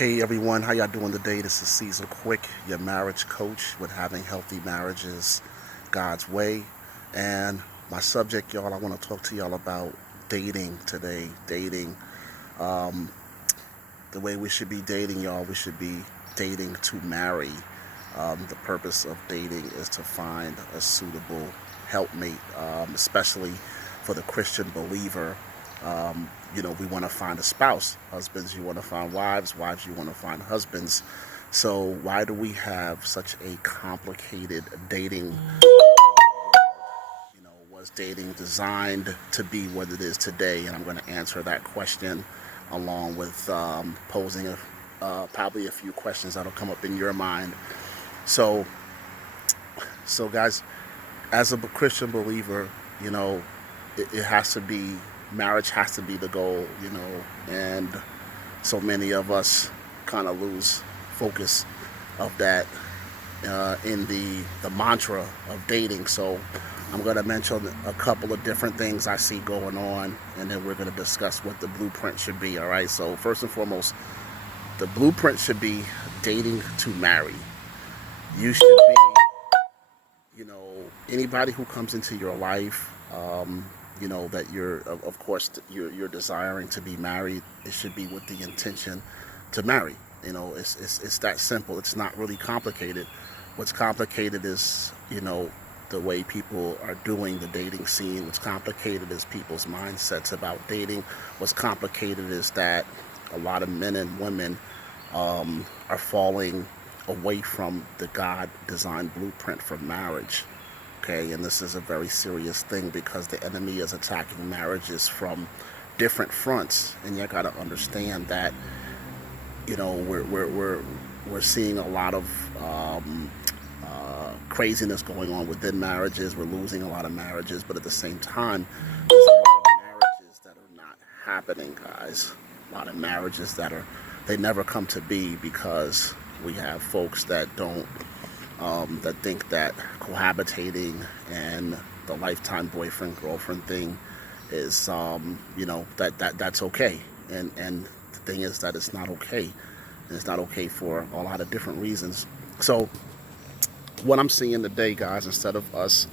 Hey everyone, how y'all doing today? This is Caesar Quick, your marriage coach with Having Healthy Marriages God's Way. And my subject, y'all, I want to talk to y'all about dating today. Dating. Um, the way we should be dating, y'all, we should be dating to marry. The purpose of dating is to find a suitable helpmate, especially for the Christian believer. We want to find a spouse. Husbands, you want to find wives. Wives, you want to find husbands. So why do we have such a complicated dating? Was dating designed to be what it is today? And I'm going to answer that question along with posing probably a few questions that'll come up in your mind. So, guys, as a Christian believer, it has to be, marriage has to be the goal, and so many of us kind of lose focus of that in the mantra of dating. So I'm going to mention a couple of different things I see going on, and then we're going to discuss what the blueprint should be. All right. So first and foremost, the blueprint should be dating to marry. You should be, anybody who comes into your life, that you're, of course, you're desiring to be married. It should be with the intention to marry. It's that simple. It's not really complicated. What's complicated is, the way people are doing the dating scene. What's complicated is people's mindsets about dating. What's complicated is that a lot of men and women are falling away from the God-designed blueprint for marriage. Okay, and this is a very serious thing because the enemy is attacking marriages from different fronts, and you got to understand that we're seeing a lot of craziness going on within marriages. We're losing a lot of marriages, but at the same time, there's a lot of marriages that are not happening, guys. A lot of marriages they never come to be because we have folks that don't. That think that cohabitating and the lifetime boyfriend-girlfriend thing is, that's okay. And the thing is that it's not okay. And it's not okay for a lot of different reasons. So what I'm seeing today, guys, instead of us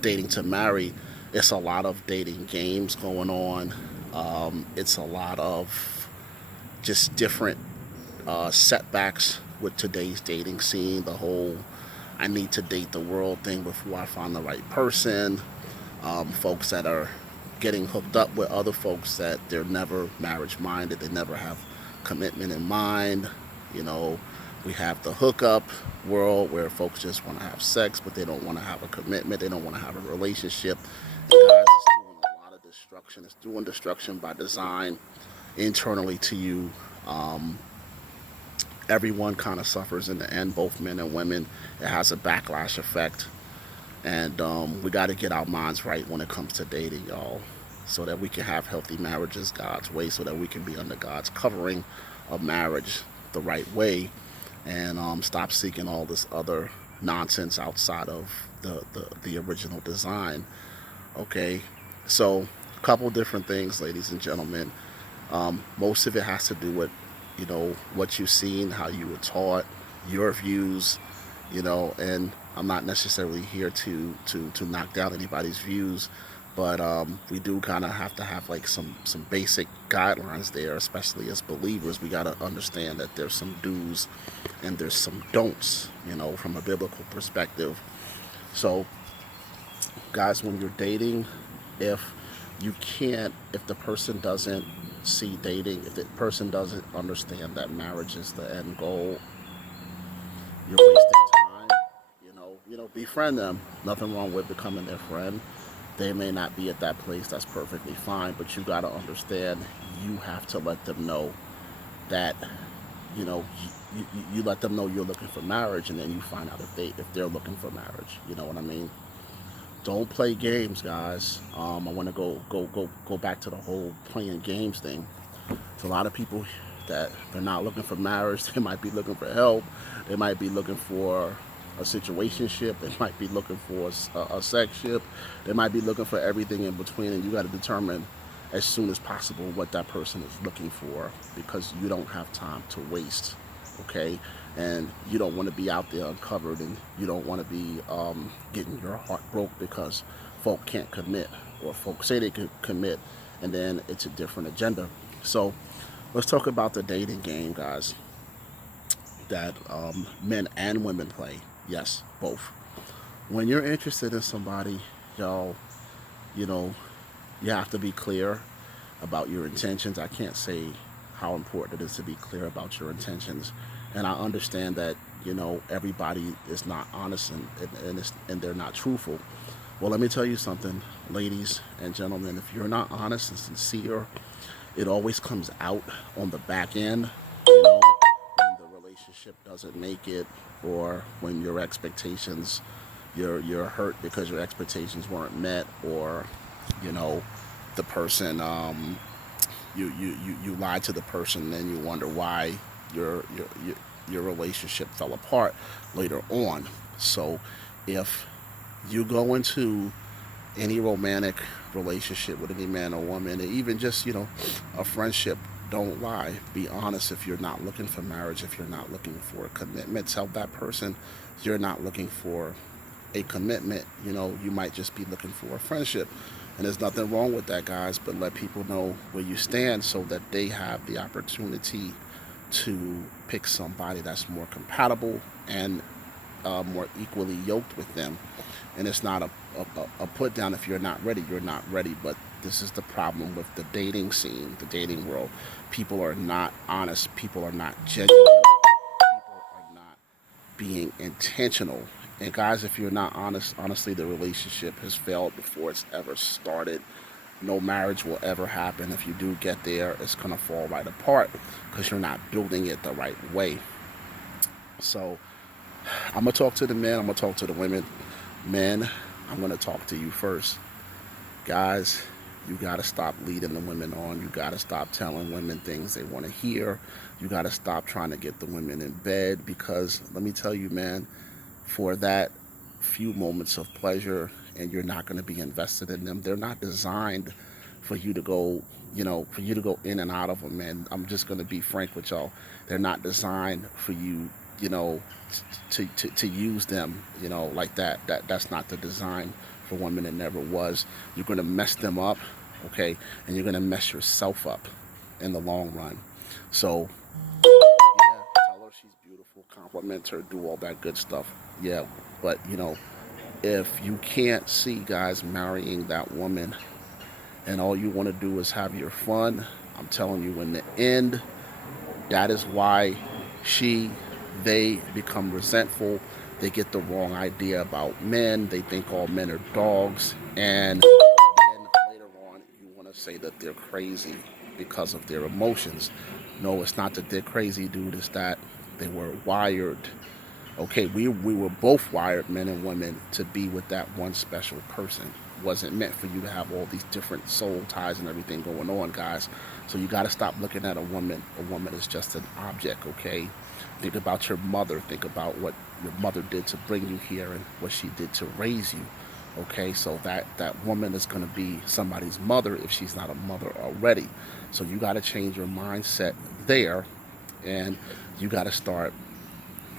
dating to marry, it's a lot of dating games going on. It's a lot of just different setbacks with today's dating scene. The whole I need to date the world thing before I find the right person. Folks that are getting hooked up with other folks that they're never marriage minded. They never have commitment in mind. We have the hookup world where folks just want to have sex, but they don't want to have a commitment. They don't want to have a relationship. And guys, it's doing a lot of destruction. It's doing destruction by design internally to you. Everyone kind of suffers in the end, both men and women. It has a backlash effect. And we got to get our minds right when it comes to dating, y'all, so that we can have healthy marriages God's way, so that we can be under God's covering of marriage the right way, and stop seeking all this other nonsense outside of the original design. Okay, so a couple different things, ladies and gentlemen. Most of it has to do with what you've seen, how you were taught, your views, and I'm not necessarily here to knock down anybody's views, but we do kind of have to have like some basic guidelines there, especially as believers. We got to understand that there's some do's and there's some don'ts, from a biblical perspective. So, guys, when you're dating, if the person doesn't see dating, if the person doesn't understand that marriage is the end goal, you're wasting time. Befriend them. Nothing wrong with becoming their friend. They may not be at that place. That's perfectly fine. But you got to understand, you have to let them know that, you let them know you're looking for marriage, and then you find out if they're looking for marriage. You know what I mean? Don't play games, guys. I want to go back to the whole playing games thing. There's a lot of people that they're not looking for marriage. They might be looking for help. They might be looking for a situationship. They might be looking for a sexship. They might be looking for everything in between. And you got to determine as soon as possible what that person is looking for, because you don't have time to waste, okay? And you don't want to be out there uncovered, and you don't want to be getting your heart broke because folk can't commit, or folk say they can commit, and then it's a different agenda. So let's talk about the dating game, guys, that men and women play. Yes, both. When you're interested in somebody, y'all, you know, you have to be clear about your intentions. I can't say how important it is to be clear about your intentions. And I understand that, everybody is not honest, and they're not truthful. Well, let me tell you something, ladies and gentlemen. If you're not honest and sincere, it always comes out on the back end, when the relationship doesn't make it, or when your expectations, you're hurt because your expectations weren't met, or, you know, the person, you lied to the person, and you wonder why your relationship fell apart later on. So if you go into any romantic relationship with any man or woman, or even just, a friendship, don't lie. Be honest. If you're not looking for marriage, if you're not looking for a commitment, tell that person you're not looking for a commitment. You might just be looking for a friendship. And there's nothing wrong with that, guys, but let people know where you stand so that they have the opportunity to pick somebody that's more compatible and more equally yoked with them. And it's not a put down. If you're not ready, you're not ready. But this is the problem with the dating scene, the dating world. People are not honest. People are not genuine. People are not being intentional. And guys, if you're not honest, honestly, the relationship has failed before it's ever started. No marriage will ever happen. If you do get there, it's going to fall right apart because you're not building it the right way. So I'm going to talk to the men. I'm going to talk to the women. Men, I'm going to talk to you first. Guys, you got to stop leading the women on. You got to stop telling women things they want to hear. You got to stop trying to get the women in bed, because let me tell you, man, for that few moments of pleasure, and you're not going to be invested in them. They're not designed for you to go, in and out of them, man. I'm just going to be frank with y'all. They're not designed for you, to use them, like that. That's not the design for women. It never was. You're going to mess them up, okay? And you're going to mess yourself up in the long run. So, yeah, tell her she's beautiful, compliment her, do all that good stuff. Yeah, but, if you can't see, guys, marrying that woman, and all you want to do is have your fun, I'm telling you, in the end, that is why they become resentful. They get the wrong idea about men. They think all men are dogs. And then later on, you want to say that they're crazy because of their emotions. No, it's not that they're crazy, dude. It's that they were wired. Okay, we were both wired, men and women, to be with that one special person. It wasn't meant for you to have all these different soul ties and everything going on, guys. So you got to stop looking at a woman. A woman is just an object, okay? Think about your mother. Think about what your mother did to bring you here and what she did to raise you. Okay, so that woman is going to be somebody's mother if she's not a mother already. So you got to change your mindset there, and you got to start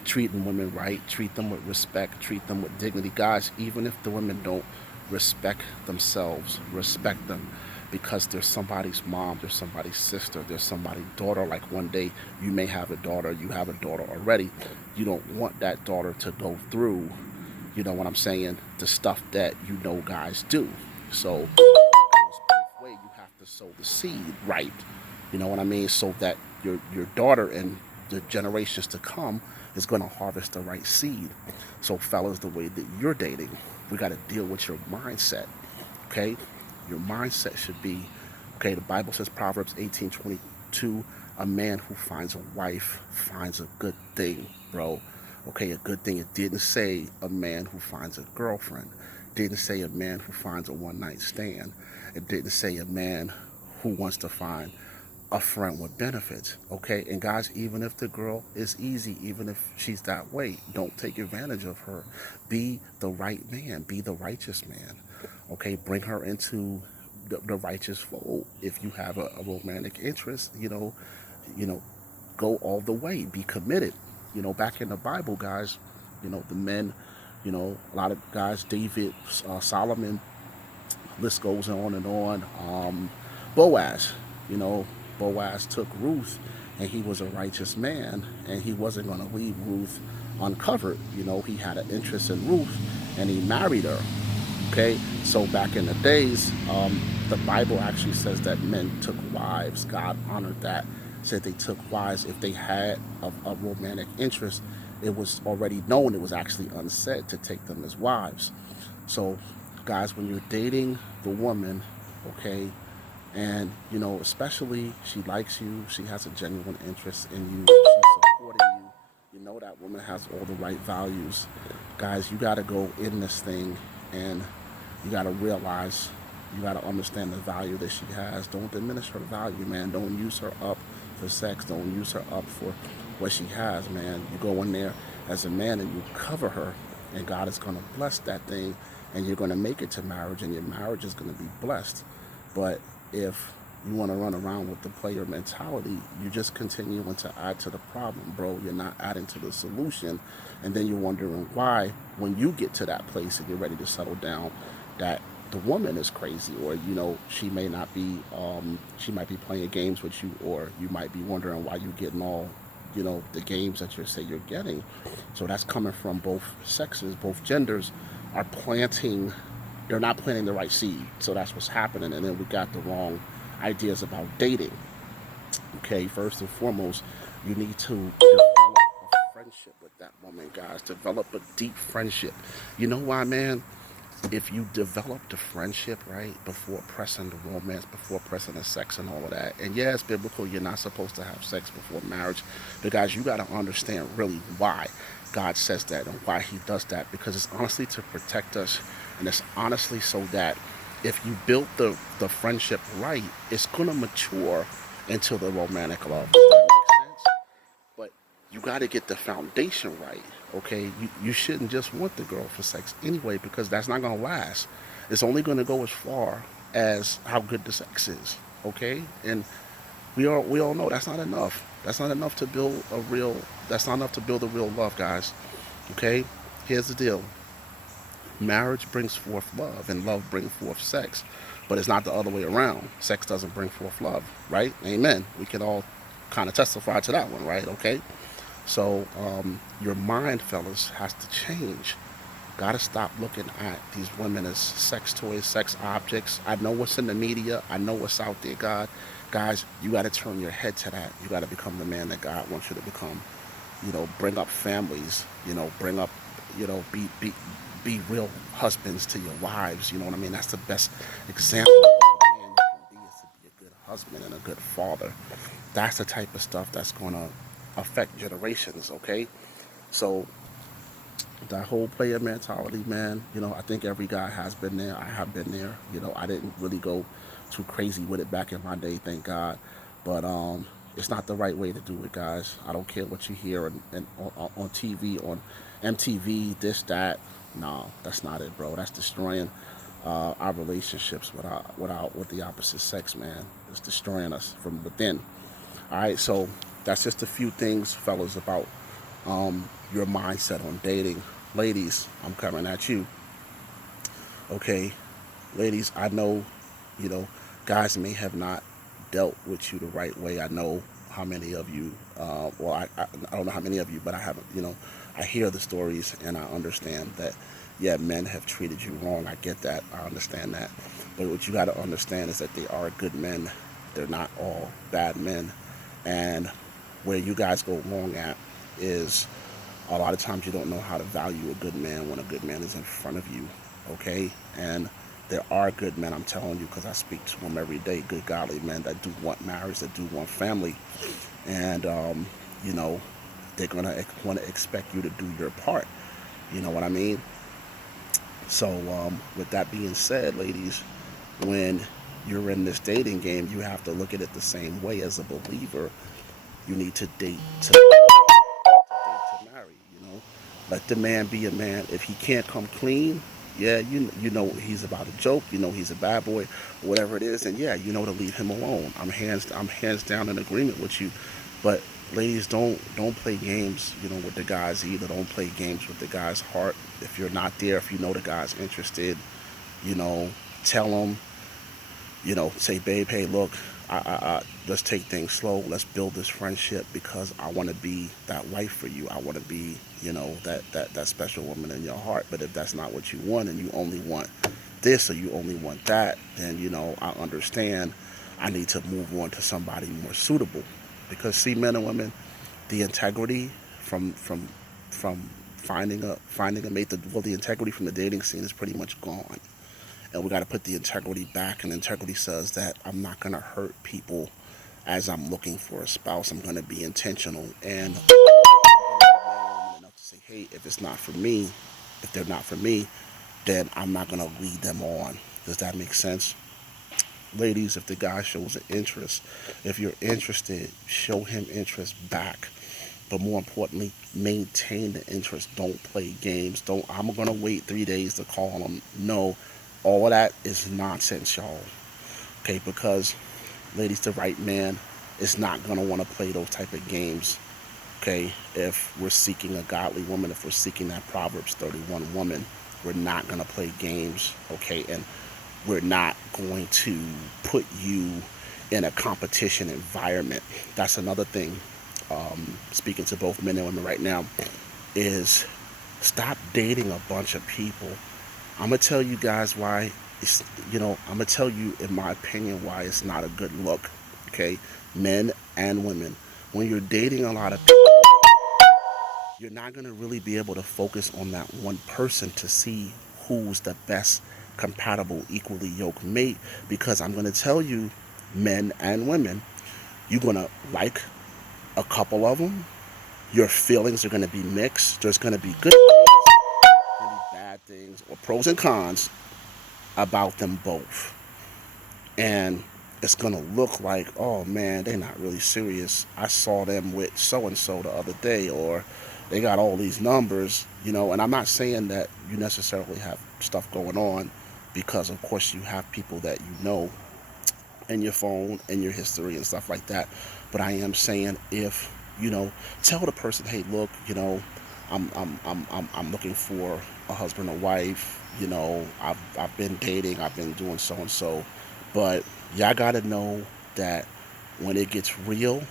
treating women right, treat them with respect, treat them with dignity. Guys, even if the women don't respect themselves, respect them, because they're somebody's mom, they're somebody's sister, they're somebody's daughter. Like one day you may have a daughter, you have a daughter already. You don't want that daughter to go through, you know what I'm saying, the stuff that guys do. So it goes both ways. You have to sow the seed right, you know what I mean, so that your daughter and the generations to come is going to harvest the right seed. So fellas, the way that you're dating, we got to deal with your mindset, okay? Your mindset should be, okay, the Bible says, Proverbs 18:22, a man who finds a wife finds a good thing, bro. Okay, a good thing. It didn't say a man who finds a girlfriend. It didn't say a man who finds a one-night stand. It didn't say a man who wants to find a friend with benefits, okay? And guys, even if the girl is easy, even if she's that way, don't take advantage of her. Be the right man. Be the righteous man, okay? Bring her into the righteous fold. If you have a romantic interest, you know, go all the way, be committed. Back in the Bible, guys, the men, a lot of guys, David, Solomon, list goes on and on. Boaz, you know, Boaz took Ruth, and he was a righteous man, and he wasn't going to leave Ruth uncovered. He had an interest in Ruth, and he married her. Okay, so back in the days, the Bible actually says that men took wives. God honored that. Said they took wives if they had a romantic interest. It was already known. It was actually unsaid to take them as wives. So, guys, when you're dating the woman, okay, and especially she likes you, she has a genuine interest in you, she's supporting you. That woman has all the right values. Guys, you got to go in this thing, and you got to realize, you got to understand the value that she has. Don't diminish her value, man. Don't use her up for sex. Don't use her up for what she has, man. You go in there as a man and you cover her, and God is going to bless that thing, and you're going to make it to marriage, and your marriage is going to be blessed. But if you want to run around with the player mentality, you just continuing to add to the problem, bro. You're not adding to the solution. And then you're wondering why, when you get to that place and you're ready to settle down, that the woman is crazy, or she may not be, she might be playing games with you, or you might be wondering why you're getting all the games that you say you're getting. So that's coming from both sexes. Both genders are planting, they're not planting the right seed. So that's what's happening. And then we got the wrong ideas about dating. Okay, first and foremost, you need to develop a friendship with that woman, guys. Develop a deep friendship. You know why, man? If you develop the friendship, right, before pressing the romance, before pressing the sex and all of that, and yeah, it's biblical, you're not supposed to have sex before marriage, but guys, you got to understand really why God says that and why he does that, because it's honestly to protect us, and it's honestly so that if you build the friendship right, it's going to mature into the romantic love. Does that make sense? But you got to get the foundation right, okay? You shouldn't just want the girl for sex anyway, because that's not going to last. It's only going to go as far as how good the sex is, okay? And we all know that's not enough. That's not enough to build a real, that's not enough to build a real love, guys, okay? Here's the deal. Marriage brings forth love, and love brings forth sex. But it's not the other way around. Sex doesn't bring forth love, right? Amen. We can all kind of testify to that one, right? Okay? So your mind, fellas, has to change. Got to stop looking at these women as sex toys, sex objects. I know what's in the media. I know what's out there, God. Guys, you got to turn your head to that. You got to become the man that God wants you to become. Bring up families. Bring up, be real husbands to your wives. You know what I mean? That's the best example of a man you can be, is to be a good husband and a good father. That's the type of stuff that's going to affect generations, okay? So that whole player mentality, man, I think every guy has been there. I have been there. I didn't really go too crazy with it back in my day, thank God. But it's not the right way to do it, guys. I don't care what you hear on TV, on MTV, this, that. No, that's not it, bro. That's destroying our relationships with the opposite sex, man. It's destroying us from within. All right, so that's just a few things, fellas, about your mindset on dating. Ladies, I'm coming at you. Okay, ladies, I know, guys may have not dealt with you the right way. I know how many of you, I don't know how many of you, but I haven't, I hear the stories, and I understand that, yeah, men have treated you wrong. I get that. I understand that. But what you got to understand is that they are good men. They're not all bad men. And where you guys go wrong at is a lot of times you don't know how to value a good man when a good man is in front of you, okay? And there are good men, I'm telling you, because I speak to them every day, good godly men that do want marriage, that do want family. And, they're going to want to expect you to do your part. You know what I mean? So with that being said, ladies, when you're in this dating game, you have to look at it the same way. As a believer, you need to date to marry. Let the man be a man. If he can't come clean, Yeah, you know he's about a joke. You know he's a bad boy, whatever it is, and yeah, you know to leave him alone. I'm hands down in agreement with you. But ladies, don't play games. You know, with the guys either. Don't play games with the guy's heart. If you're not there, if you know the guy's interested, you know, tell him. You know, say, babe, hey, look, let's take things slow. Let's build this friendship because I want to be that wife for you. I want to be, you know, that special woman in your heart. But if that's not what you want and you only want this or you only want that, then, you know, I understand. I need to move on to somebody more suitable. Because see, men and women, the integrity from finding a mate, the integrity from the dating scene is pretty much gone, and we got to put the integrity back. And integrity says that I'm not going to hurt people as I'm looking for a spouse. I'm going to be intentional, and I'm man enough to say, hey, if it's not for me, if they're not for me, then I'm not going to lead them on. Does that make sense? Ladies, if the guy shows an interest, if you're interested, show him interest back. But more importantly, maintain the interest. Don't play games. Don't, I'm going to wait 3 days to call him. No, all of that is nonsense, y'all. Okay, because ladies, the right man is not going to want to play those type of games. Okay, if we're seeking a godly woman, if we're seeking that Proverbs 31 woman, we're not going to play games. Okay, and we're not going to put you in a competition environment. That's another thing. Speaking to both men and women right now, is stop dating a bunch of people. I'm gonna tell you guys why it's, you know, I'm gonna tell you in my opinion why it's not a good look. Okay, men and women, when you're dating a lot of people, you're not gonna really be able to focus on that one person to see who's the best compatible, equally yoked mate. Because I'm gonna tell you, men and women, you're gonna like a couple of them. Your feelings are gonna be mixed. There's gonna be good things, gonna be bad things, or pros and cons about them both. And it's gonna look like, oh man, they're not really serious. I saw them with so and so the other day, or they got all these numbers, you know. And I'm not saying that you necessarily have stuff going on, because of course you have people that you know in your phone and your history and stuff like that. But I am saying, if you know, tell the person, hey, look, you know, I'm looking for a husband or wife. You know, I've been dating, I've been doing so and so, but y'all gotta know that when it gets real,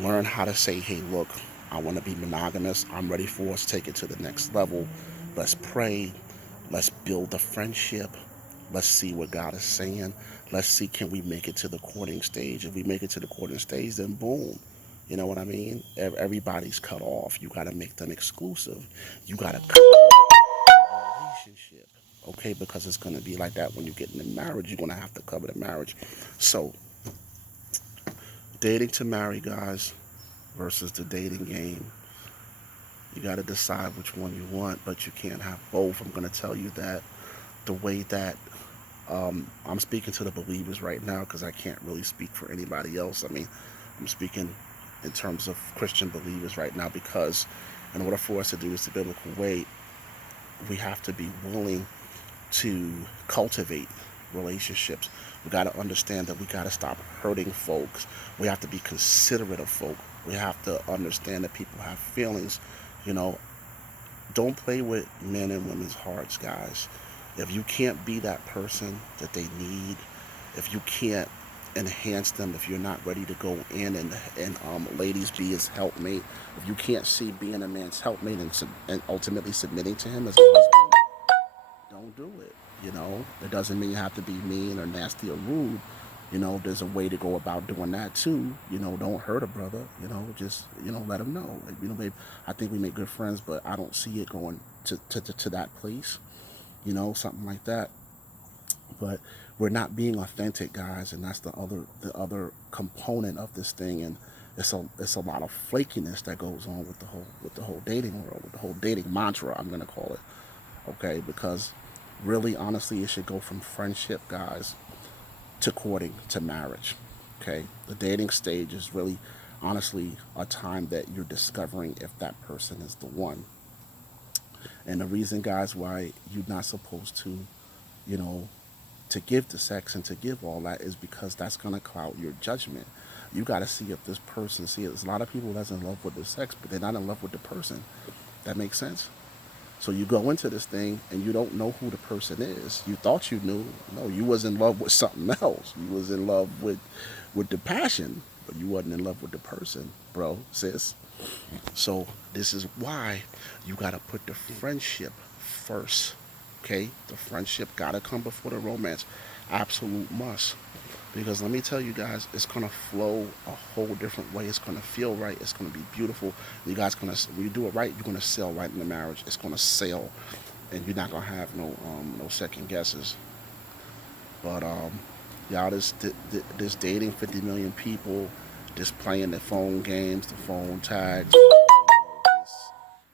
learn how to say, hey, look, I want to be monogamous. I'm ready for us to take it to the next level. Let's pray. Let's build a friendship. Let's see what God is saying. Let's see, can we make it to the courting stage? If we make it to the courting stage, then boom. You know what I mean? Everybody's cut off. You got to make them exclusive. You got to cut the relationship. Okay, because it's going to be like that when you get in marriage. You're going to have to cover the marriage. So, dating to marry, guys, versus the dating game. You got to decide which one you want, but you can't have both. I'm going to tell you that the way that I'm speaking to the believers right now, because I can't really speak for anybody else. I mean, I'm speaking in terms of Christian believers right now, because in order for us to do this the biblical way, we have to be willing to cultivate relationships. We got to understand that we got to stop hurting folks. We have to be considerate of folk. We have to understand that people have feelings. You know, don't play with men and women's hearts, guys. If you can't be that person that they need, if you can't enhance them, if you're not ready to go in and ladies, be his helpmate, if you can't see being a man's helpmate and ultimately submitting to him as a husband, don't do it. You know, it doesn't mean you have to be mean or nasty or rude. You know, there's a way to go about doing that too. You know, don't hurt a brother. You know, just, you know, let him know. Like, you know, babe, I think we make good friends, but I don't see it going to that place. You know, something like that. But we're not being authentic, guys, and that's the other component of this thing. And it's a lot of flakiness that goes on with the whole dating world, with the whole dating mantra, I'm gonna call it. Okay, because really, honestly, it should go from friendship, guys, to courting to marriage. Okay, the dating stage is really, honestly, a time that you're discovering if that person is the one. And the reason, guys, why you're not supposed to, you know, to give the sex and to give all that is because that's gonna cloud your judgment. You got to see if this person, see, there's a lot of people that's in love with the sex, but they're not in love with the person. That makes sense. So you go into this thing and you don't know who the person is. You thought you knew. No, you was in love with something else. You was in love with the passion, but you wasn't in love with the person, bro, sis. So this is why you gotta put the friendship first. Okay? The friendship gotta come before the romance. Absolute must. Because let me tell you guys, it's gonna flow a whole different way. It's gonna feel right. It's gonna be beautiful. You guys gonna, when you do it right, you're gonna sail right in the marriage. It's gonna sail, and you're not gonna have no second guesses. But y'all, this dating 50 million people, just playing the phone games, the phone tags.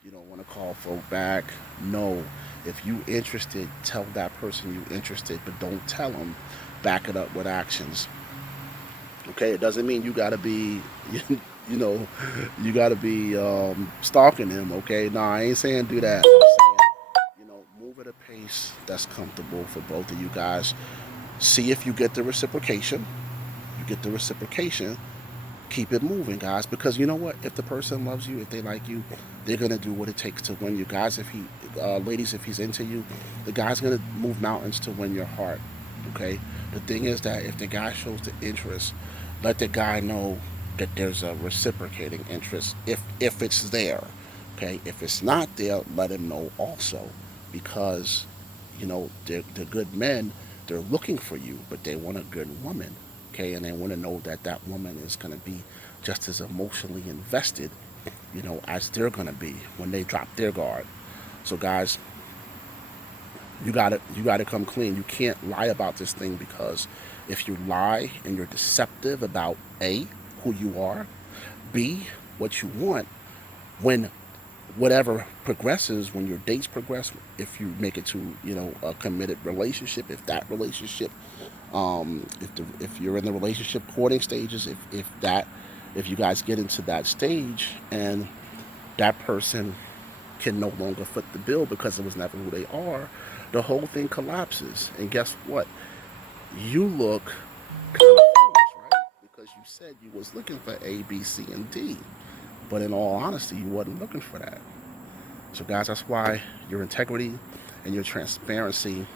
You don't want to call folk back. No, if you interested, tell that person you interested, but don't tell them. Back it up with actions. Okay, it doesn't mean you gotta be, you know, you gotta be stalking him. Okay, no, I ain't saying do that. I'm saying, move at a pace that's comfortable for both of you guys. See if you get the reciprocation. You get the reciprocation. Keep it moving, guys. Because you know what? If the person loves you, if they like you, they're gonna do what it takes to win you, guys. If he, ladies, if he's into you, the guy's gonna move mountains to win your heart. Okay. The thing is that if the guy shows the interest, let the guy know that there's a reciprocating interest. If it's there, okay. If it's not there, let him know also, because the good men, they're looking for you, but they want a good woman, okay, and they want to know that that woman is going to be just as emotionally invested, as they're going to be when they drop their guard. So, guys, you gotta come clean. You can't lie about this thing, because if you lie and you're deceptive about A, who you are, B, what you want, when whatever progresses, when your dates progress, if you make it to a committed relationship, if that relationship, if you're in the relationship courting stages, if you guys get into that stage and that person can no longer foot the bill because it was never who they are, the whole thing collapses. And guess what? You look kind of foolish, right? Because you said you was looking for A, B, C, and D. But in all honesty, you wasn't looking for that. So guys, that's why your integrity and your transparency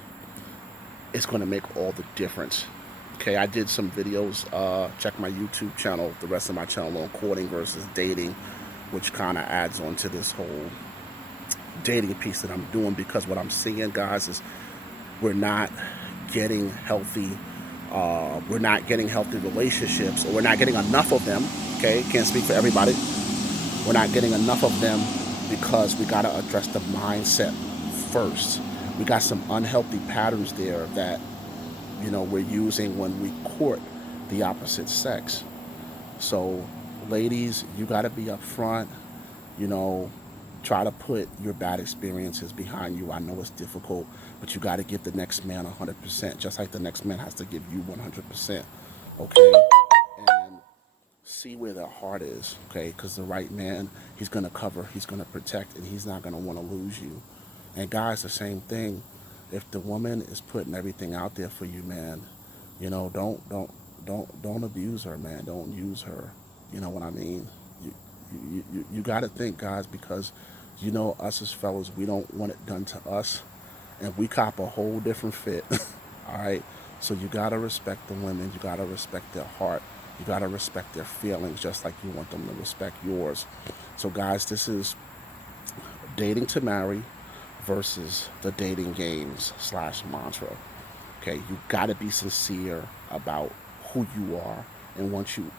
is going to make all the difference. Okay, I did some videos. Check my YouTube channel, the rest of my channel, on courting versus dating, which kind of adds on to this whole dating piece that I'm doing, because what I'm seeing, guys, is we're not getting healthy relationships, or we're not getting enough of them. Okay, can't speak for everybody. We're not getting enough of them because we got to address the mindset first. We got some unhealthy patterns there that we're using when we court the opposite sex. So ladies, you got to be upfront. you know Try to put your bad experiences behind you. I know it's difficult, but you got to give the next man 100%, just like the next man has to give you 100%. Okay? And see where their heart is, okay? Because the right man, he's going to cover, he's going to protect, and he's not going to want to lose you. And guys, the same thing. If the woman is putting everything out there for you, man, don't abuse her, man. Don't use her. You know what I mean? You got to think, guys, because us as fellas, we don't want it done to us, and we cop a whole different fit. All right, so you got to respect the women. You got to respect their heart. You got to respect their feelings, just like you want them to respect yours. So, guys, this is dating to marry versus the dating games slash mantra. Okay, you got to be sincere about who you are and what you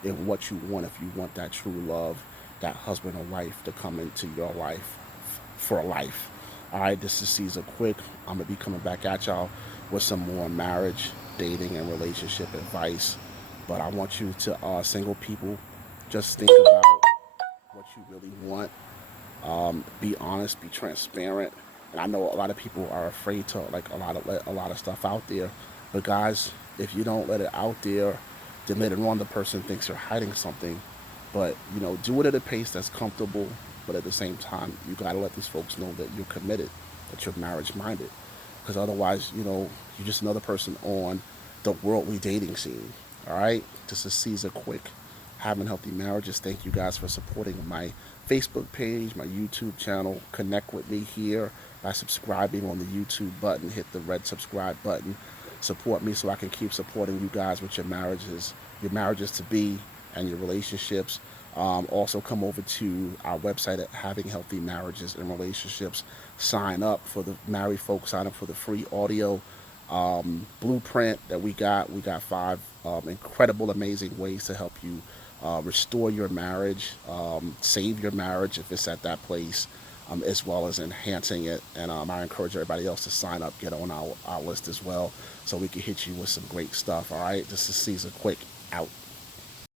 want. If you want that true love, that husband or wife to come into your life for a life. All right, this is Caesar Quick. I'm gonna be coming back at y'all with some more marriage, dating, and relationship advice. But I want you to, single people, just think about what you really want. Be honest, be transparent. And I know a lot of people are afraid to let a lot of stuff out there. But guys, if you don't let it out there, then later on the person thinks you're hiding something. But do it at a pace that's comfortable. but at the same time, you got to let these folks know that you're committed, that you're marriage minded, because otherwise, you're just another person on the worldly dating scene. All right, this is Caesar Quick, having healthy marriages. Thank you guys for supporting my Facebook page, my YouTube channel. Connect with me here by subscribing on the YouTube button. Hit the red subscribe button. Support me so I can keep supporting you guys with your marriages to be, and your relationships. Also, come over to our website at Having Healthy Marriages and Relationships. Sign up for the married folks. Sign up for the free audio blueprint that we got. We got 5 incredible, amazing ways to help you restore your marriage, save your marriage if it's at that place, as well as enhancing it. And I encourage everybody else to sign up, get on our list as well, so we can hit you with some great stuff. All right, this is Caesar Quick, out.